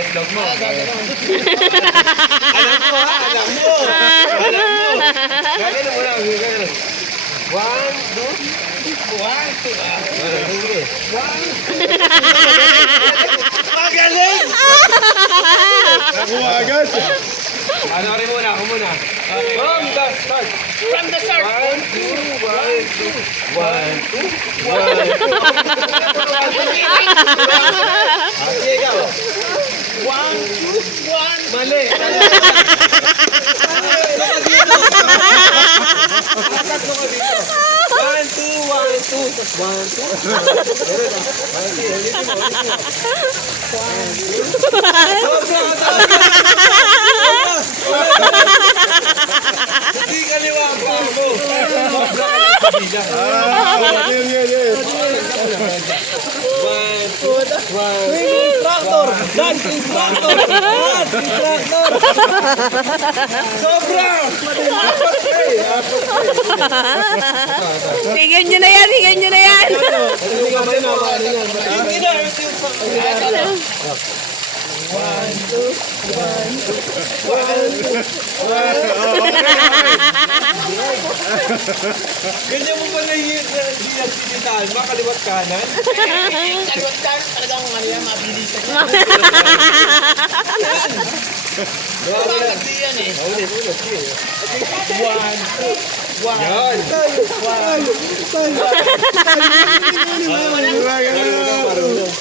itlog mo. Alam mo ha, alam mo. Alam mo. Gagano mo lang, gagano. 1, 2, 1, 2. Magaling! Nakuha agad. Ano rin muna, ako muna. From the start. From the start. 1, 2, 1, 2. 1, 2, 1. Sige, ikaw. 1, 2, 1. Mali. One, two, one, two. One, two. Hindi kaliwa pa mo. Instructor! Dance instructor! Dance instructor! Sobra! Tingnan nyo na yan, tingnan nyo na yan. Hindi na, ganyan mo ba nahihintay? Makaliwat kanan? Kaliwat ka, talagang ano yan, mabilis ka. Hindi yan eh. Ulit. Sige. 1, 2, 1. Yan. Marunong.